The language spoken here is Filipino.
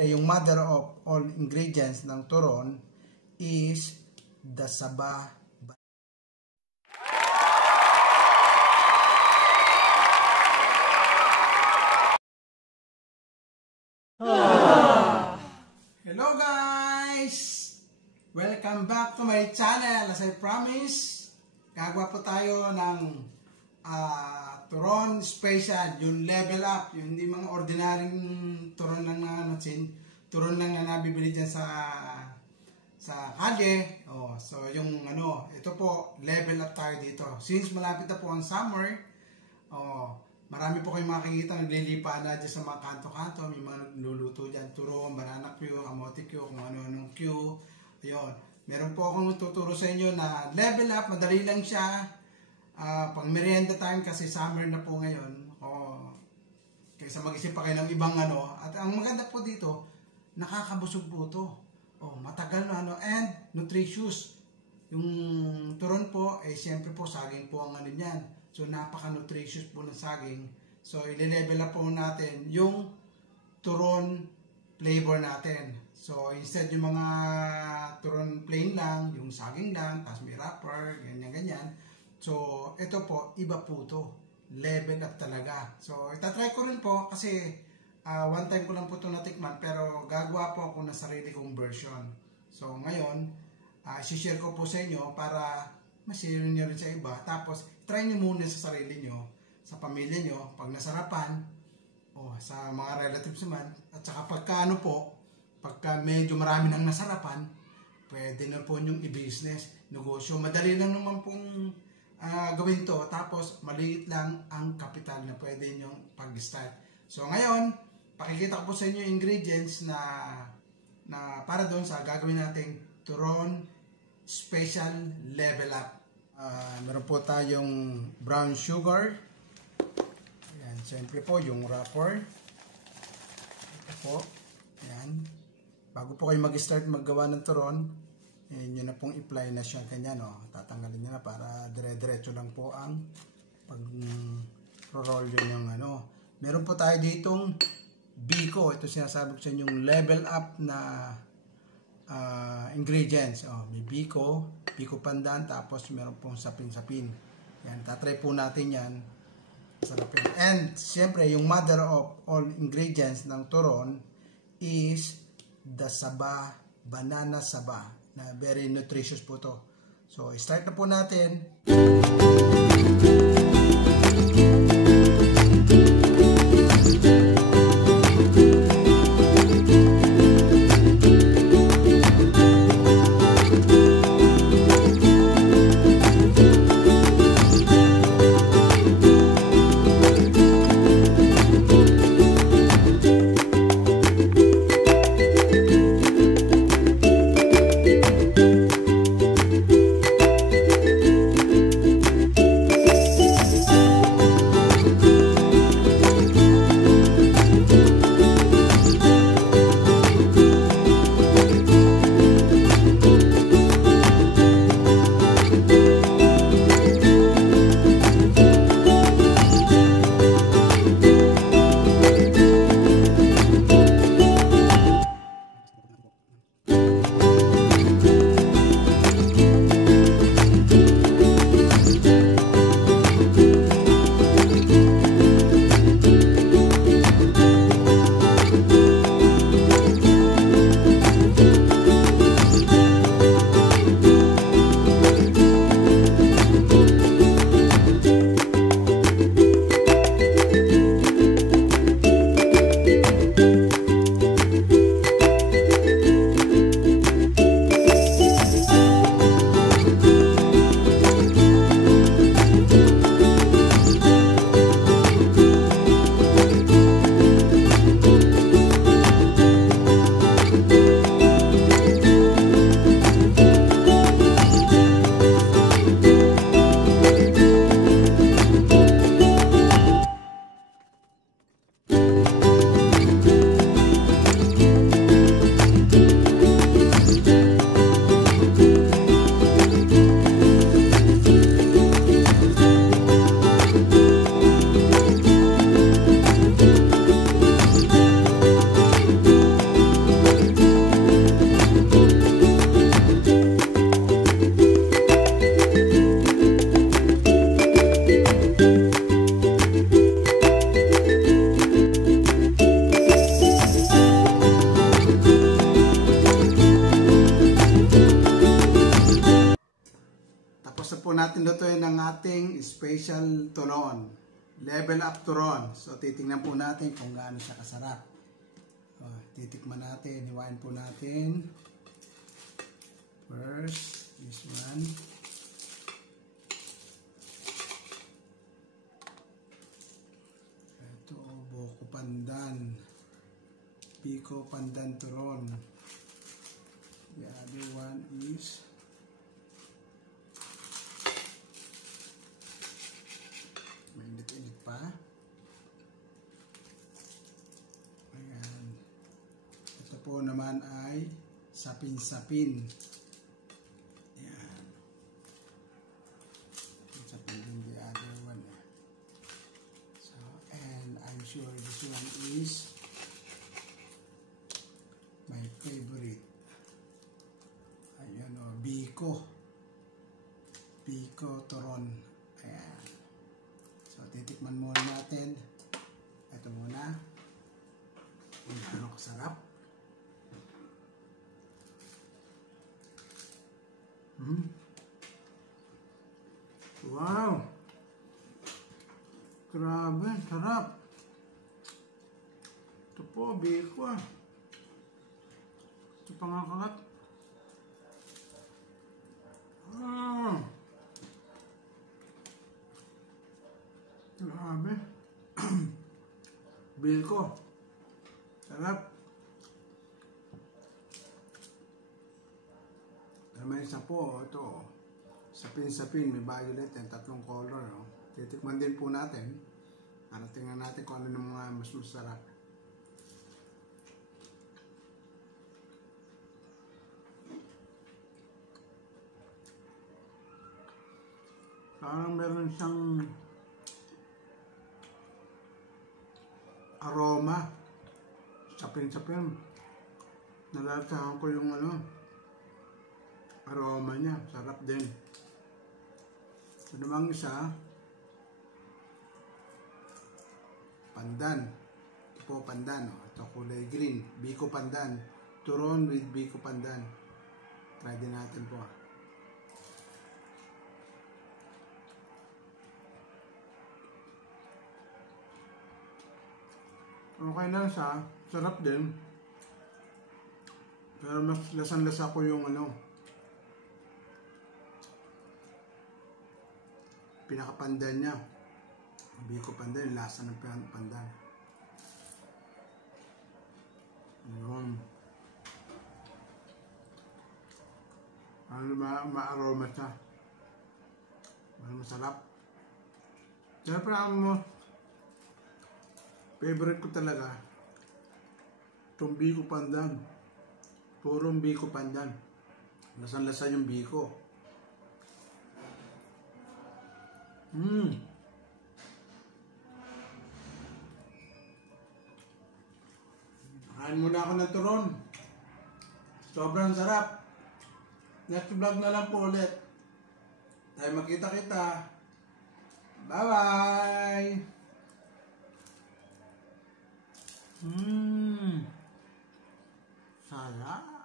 Yung mother of all ingredients ng turon is the saba. Hello guys! Welcome back to my channel. As I promise, gagawa po tayo ng turon special, yung level up, yung hindi mga ordinaryong turon lang na turon lang na nabibili dyan sa kalye. So yung ito po, level up tayo dito. Since malapit na po ang summer, marami po kayong makikita naglilipa na dyan sa mga kanto-kanto. May mga nagluluto dyan, turon, banana Q, kamote Q, kung ano-anong Q. Ayun. Meron po akong tuturo sa inyo na level up, madali lang siya. Pang merienda time kasi summer na po ngayon. Kaysa mag-isip pa kayo ng ibang At ang maganda po dito, nakakabusog po ito. Matagal na and nutritious. Yung turon po, siyempre po saging po ang niyan. So napaka-nutritious po ng saging. So i-level up po natin yung turon flavor natin. So instead yung mga turon plain lang, yung saging lang, tapos may wrapper, ganyan-ganyan. So ito po, iba po to. Level up talaga. So itatry ko rin po kasi one time ko lang po ito natikman, pero gagawa po ako ng sarili kong version. So ngayon, share ko po sa inyo para ma-share nyo rin sa iba. Tapos try nyo muna sa sarili nyo, sa pamilya nyo, pag nasarapan, sa mga relatives naman. At saka pagka medyo marami nang nasarapan, pwede na po nyong i-business, negosyo. Madali lang naman pong gawin to. Tapos maliit lang ang kapital na pwede nyong pag-start. So ngayon, pakikita ko po sa inyo yung ingredients na para doon sa gagawin nating turon special level up. Meron po tayong brown sugar. Ayan, siyempre po yung wrapper. Ito po. Ayan. Bago po kayo mag-start maggawa ng turon, yun na pong i-apply na siya ganyan. Tatanggalin nyo na para dire-diretso lang po ang pag-roll yun yung Meron po tayo ditong biko. Ito sinasabi ko sa inyo yung level up na ingredients. May biko pandan, tapos meron pong sapin-sapin. Yan, tatry po natin yan. Sarap yan. And siyempre, yung mother of all ingredients ng turon is the saba, banana saba, na very nutritious po to. So, start na po natin. natin lutuin ang ating special turon. Level up turon. So, titingnan po natin kung gaano siya kasarap. Titikman natin. Hiwain po natin. First, this one. Ito, buko pandan. Biko pandan turon. The other one is mainit-init pa. Ayan. Ito po naman ay sapin-sapin. Ayan. Sapin din the other one. So, and I'm sure this one is my favorite. Ayan o, biko. Biko turon. Ayan. So, titikman muna natin. Ito muna. Kung gaano kasarap. Wow! Grabe, sarap. Ito po, biko ah. Ito pangakalat. Grabe. Biko. Sarap. May isa po, ito. Sapin-sapin, may violet yan, tatlong color. Oh. Titikman din po natin. Para tingnan natin kung ano ng mga mas masarap. Parang meron siyang aroma. Sapin-sapin. Nalatahan ko yung aroma niya. Sarap din. Ito namang isa, pandan. Ito po pandan. Oh. Ito kulay green. Biko pandan. Turon with biko pandan. Try din natin po. Okay lang siya. Sarap din. Pero mas lasang-lasa ko yung pinakapandan niya. Biko pandan, lasa ng pandan. Ma-aroma siya. Masarap. Siyempre favorite ko talaga itong biko pandan. Purong biko pandan. Lasang-lasa yung biko. Kain muna ako ng turon. Sobrang sarap. Next vlog na lang po ulit. Tayo magkita-kita. Bye-bye! Sarap!